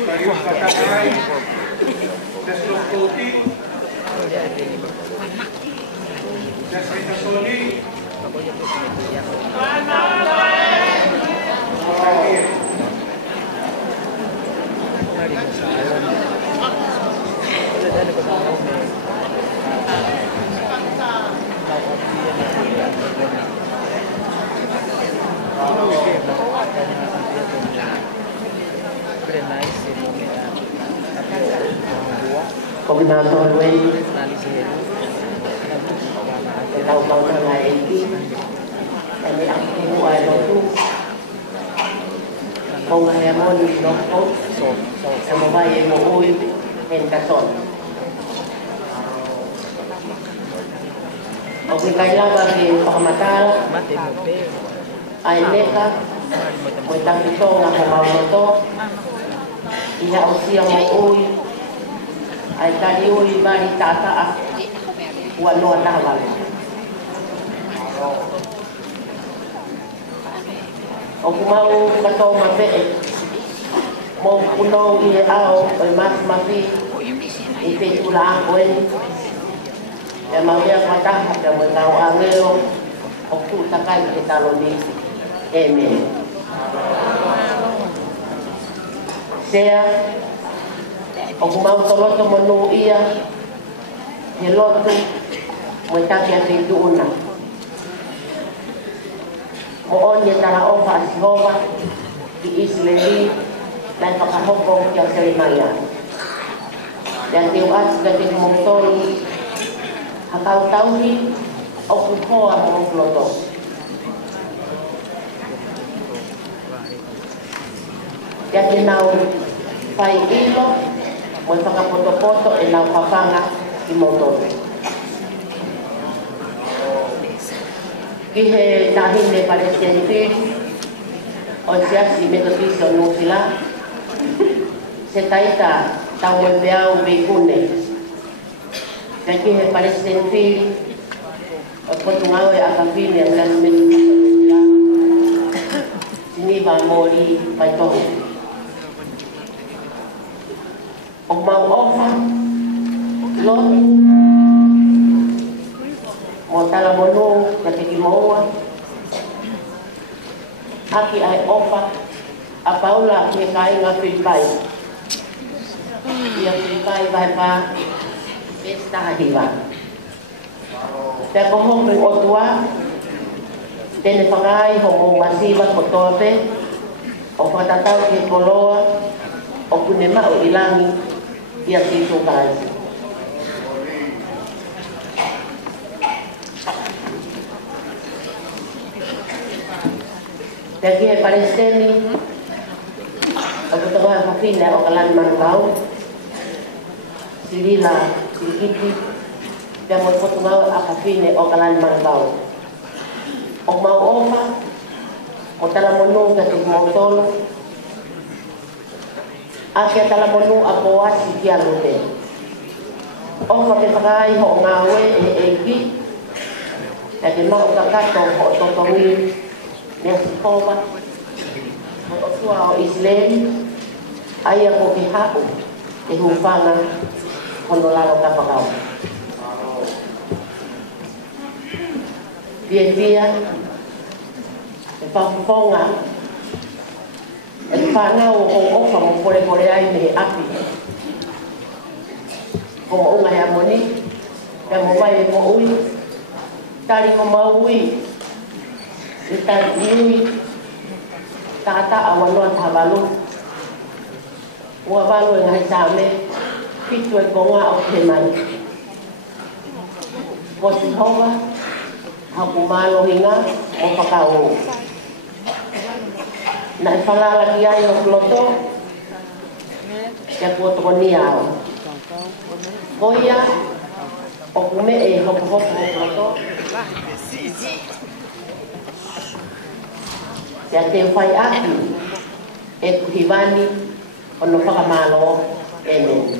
Tayo pagkakaray. Deslong Tuti. Desrita Soli. Koordinator Wen tao bao na ngày kami ang kinuha nito kung ay mo ni doktor sa mabay mo uy en kason okay kailangan din pakamatal ay neka mo itang ito nga kumawa to ihaw siya mo uy ay kaliuy bari tata wano tawag o kumau kato mape mo kuno iao ay mas mapi ipetula kuen ya mawia mata ya mengau angelo o tu takai kita loni amen sea o kumau toloto manu ia helotu moitaki ati duuna mo onye tara ofa Jehova di Israeli dan pakahokong yang selimaya dan tiwas gati mongtoni hakau tauni o kuhoa mongkloto jadi nau pai ilo mo pakapoto-poto e nau papanga i motor. Kihe tahin ne palestianite o sia si metodisio no sila se taita tawon beau beikune ya kihe palestianite o potungawe akafine ngala metodisio sini ba mori paito o mau ofa lo mo tala mono katiki moa aki ai ofa a Paula ke kai nga Filipai ia Filipai vai pa esta hiva te komo me otua tene pangai homo masiva kotope o patatau ke koloa o kunema o ilangi ia titu kai Dagi ay Palestini, ang kutawang Hafina o Kalan Manukau, Silila, Silikiti, dan mo kutungaw ang Hafina o Kalan Manukau. O mauofa, o talamonong katig mautol, akya talamonong apoas si Kialute. O kapitagay ho ngawe e-egi, at ima o kakatong o totongin, Nesikoba, otua o Islam, ay ako kihao, ihupanga, kondolaro kapagaw. Dia, ipapuponga, ipanaw kung ofa mo pore-pore ay may api. Kung maungay amoni, kaya mo may mo uwi, tali mo mauwi, Itan ini tata awaluan habalu, wabalu yang hai same, pitu ekonga okemai. Kosi hawa, hakumalo hinga, opakau. Na ifala lagi ayo kloto, ya kuoto niao. Koya, okume hop kloto. Ya te fai aki e kuhivani ono whakamalo e me.